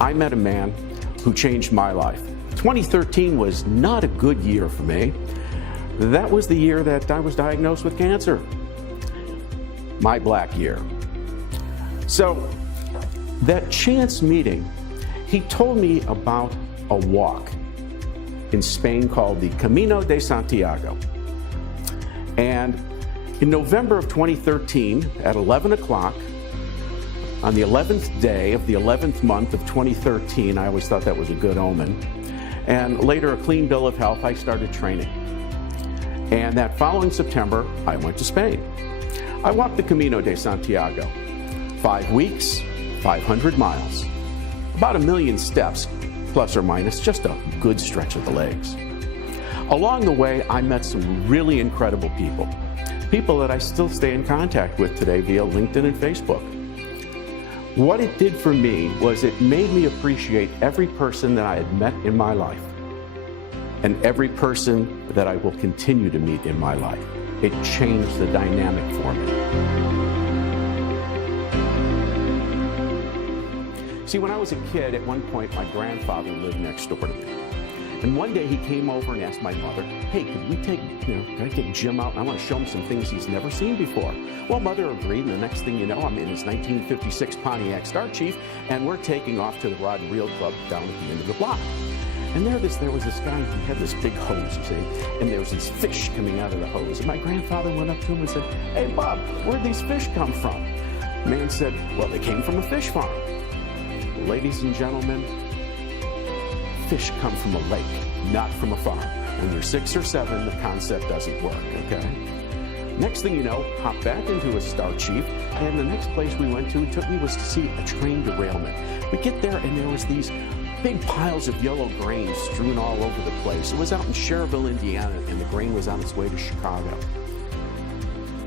I met a man who changed my life. 2013 was not a good year for me. That was the year that I was diagnosed with cancer. My black year. So, that chance meeting, he told me about a walk in Spain called the Camino de Santiago. And in November of 2013, at 11 o'clock, on the 11th day of the 11th month of 2013, I always thought that was a good omen, and later a clean bill of health, I started training. And that following September, I went to Spain. I walked the Camino de Santiago. 5 weeks, 500 miles. About 1 million steps, plus or minus, just a good stretch of the legs. Along the way, I met some really incredible people. People that I still stay in contact with today via LinkedIn and Facebook. What it did for me was it made me appreciate every person that I had met in my life and every person that I will continue to meet in my life. It changed the dynamic for me. See, when I was a kid, at one point, my grandfather lived next door to me. And one day he came over and asked my mother, hey, can I take Jim out? I want to show him some things he's never seen before. Well, mother agreed, and the next thing you know, I'm in his 1956 Pontiac Star Chief, and we're taking off to the Rod and Reel Club down at the end of the block. And there was this guy, he had this big hose, you see, and there was these fish coming out of the hose. And my grandfather went up to him and said, hey, Bob, where'd these fish come from? The man said, well, they came from a fish farm. Ladies and gentlemen, fish come from a lake, not from a farm. When you're 6 or 7, the concept doesn't work, okay? Next thing you know, hop back into a Star Chief, and the next place we went to, took me was to see a train derailment. We get there, and there was these big piles of yellow grain strewn all over the place. It was out in Cherville, Indiana, and the grain was on its way to Chicago.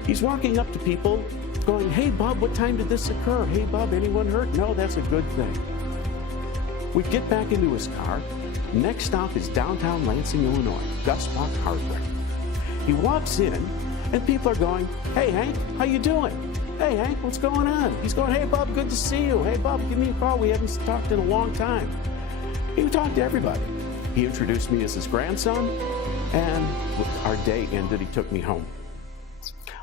He's walking up to people, going, hey, Bob, what time did this occur? Hey, Bob, anyone hurt? No, that's a good thing. We get back into his car. Next stop is downtown Lansing, Illinois, Gus Walk Hardware. He walks in, and people are going, hey, Hank, how you doing? Hey, Hank, what's going on? He's going, hey, Bob, good to see you. Hey, Bob, give me a call. We haven't talked in a long time. He talked to everybody. He introduced me as his grandson, and our day ended. He took me home.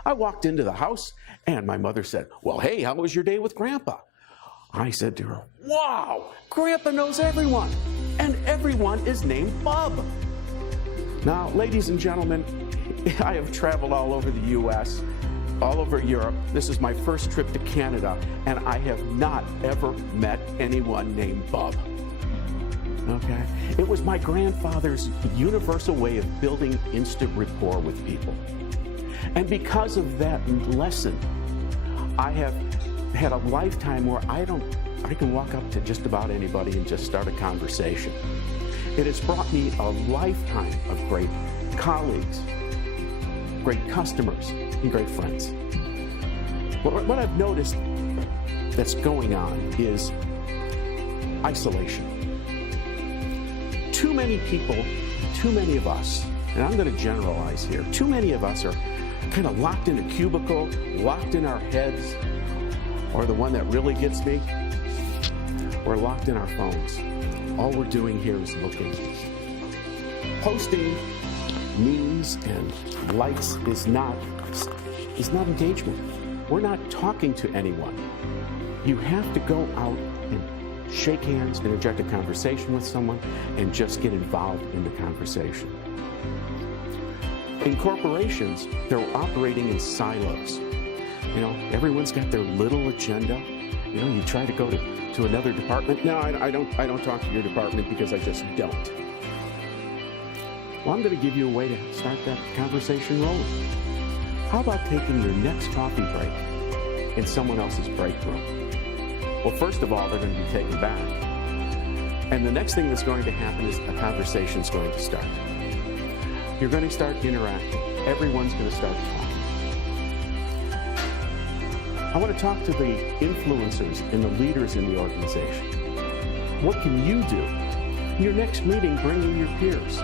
I walked into the house, and my mother said, well, hey, how was your day with Grandpa? I said to her, wow, Grandpa knows everyone, and everyone is named Bob. Now, ladies and gentlemen, I have traveled all over the U.S., all over Europe. This is my first trip to Canada, and I have not ever met anyone named Bob. Okay? It was my grandfather's universal way of building instant rapport with people. And because of that lesson, I have had a lifetime where I can walk up to just about anybody and just start a conversation. It has brought me a lifetime of great colleagues, great customers, and great friends. What I've noticed that's going on is isolation. Too many people, too many of us, and I'm going to generalize here, too many of us are kind of locked in a cubicle, locked in our heads, or the one that really gets me, we're locked in our phones. All we're doing here is looking. Posting memes and likes is not engagement. We're not talking to anyone. You have to go out and shake hands, interject a conversation with someone, and just get involved in the conversation. In corporations, they're operating in silos. You know, everyone's got their little agenda. You know, you try to go to another department. No, I don't talk to your department because I just don't. Well, I'm going to give you a way to start that conversation rolling. How about taking your next coffee break in someone else's break room? Well, first of all, they're going to be taken back. And the next thing that's going to happen is a conversation's going to start. You're going to start interacting. Everyone's going to start talking. I want to talk to the influencers and the leaders in the organization. What can you do? In your next meeting, bring in your peers.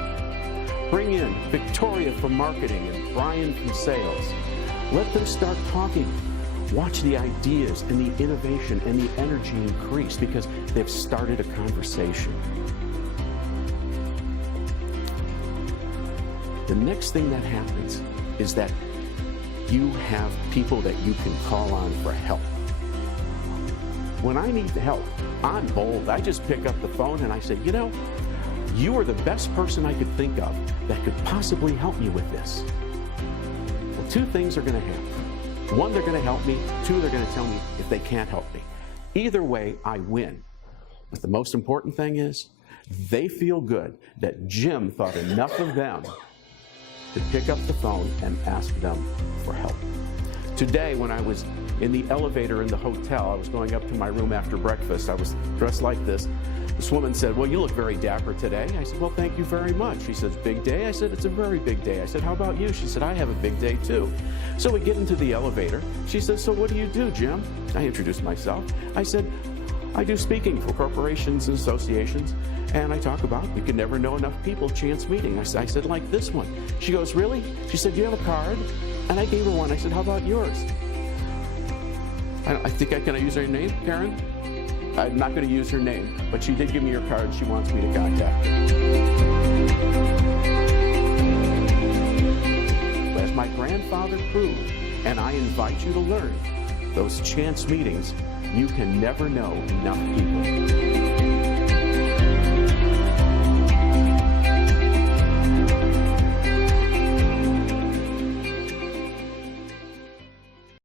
Bring in Victoria from marketing and Brian from sales. Let them start talking. Watch the ideas and the innovation and the energy increase because they've started a conversation. The next thing that happens is that you have people that you can call on for help. When I need help, I'm bold. I just pick up the phone and I say, you know, you are the best person I could think of that could possibly help me with this. Well, two things are going to happen. One, they're going to help me. Two, they're going to tell me if they can't help me. Either way, I win. But the most important thing is, they feel good that Jim thought enough of them to pick up the phone and ask them for help. Today, when I was in the elevator in the hotel, I was going up to my room after breakfast. I was dressed like this. This woman said, well, you look very dapper today. I said, well, thank you very much. She says, big day? I said, it's a very big day. I said, how about you? She said, I have a big day too. So we get into the elevator. She says, so what do you do, Jim? I introduced myself. I said, I do speaking for corporations and associations, and I talk about you can never know enough people chance meeting. I said, like this one. She goes, really? She said, do you have a card? And I gave her one. I said, how about yours? I think can I use her name, Karen? I'm not going to use her name, but she did give me her card. She wants me to contact her. As my grandfather proved, and I invite you to learn, those chance meetings, you can never know enough people.